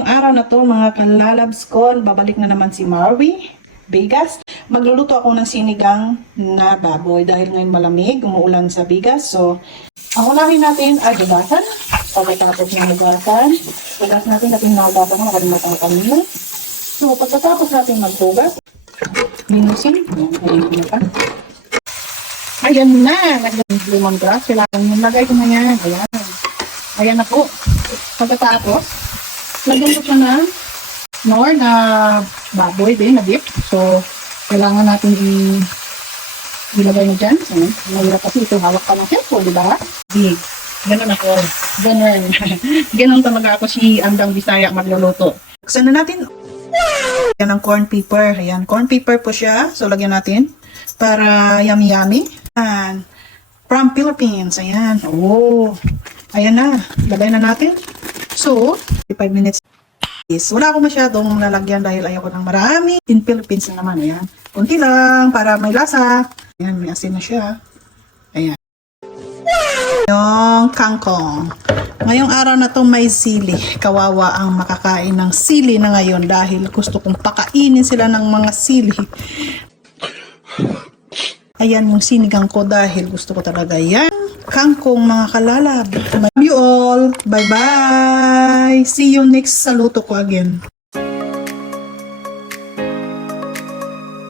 ngayong araw na to mga kalalabs ko, babalik na naman si Marvy Bigas. Magluluto ako ng sinigang na baboy dahil ngayon malamig, umuulan sa Bigas. So, ang unahin natin ay hugasan. Pagkatapos ng hugasan, natin nahugasan ko, nakalimutan ko kanina. So, pagkatapos natin maghugas, linusin. Ayan na, lemongrass. Kailangan nilagay ko na yan. Ayan. Ayan na po. Pagkatapos, lagyan ko siya ng nor na baboy din, na dip. So, kailangan natin ilagay na dyan. Mahirap kasi ito, hawak pa ng cellphone, di ba? Di. Ganun ako. Ganun. Ganun talaga ako si Andang Bisaya magluluto. Buksan na natin. Yan ang corn pepper. Ayan, corn pepper po siya. So, lagyan natin para yummy-yummy. Ayan. From Philippines. Ayan. Oh. Ayan na. Lagay na natin. So, 5 minutes. Wala ako masyadong lalagyan dahil ayoko ng marami. In Philippines na naman. Ayan. Kunti lang para may lasa. Ayan. May asin na siya. Ayan. Yung kangkong. Ngayong araw na to may sili. Kawawa ang makakain ng sili na ngayon dahil gusto kong pakainin sila ng mga sili. Ayan yung sinigang ko dahil gusto ko talaga yan. Kangkong mga kalalab. Love you all. Bye bye. See you next sa luto ko again.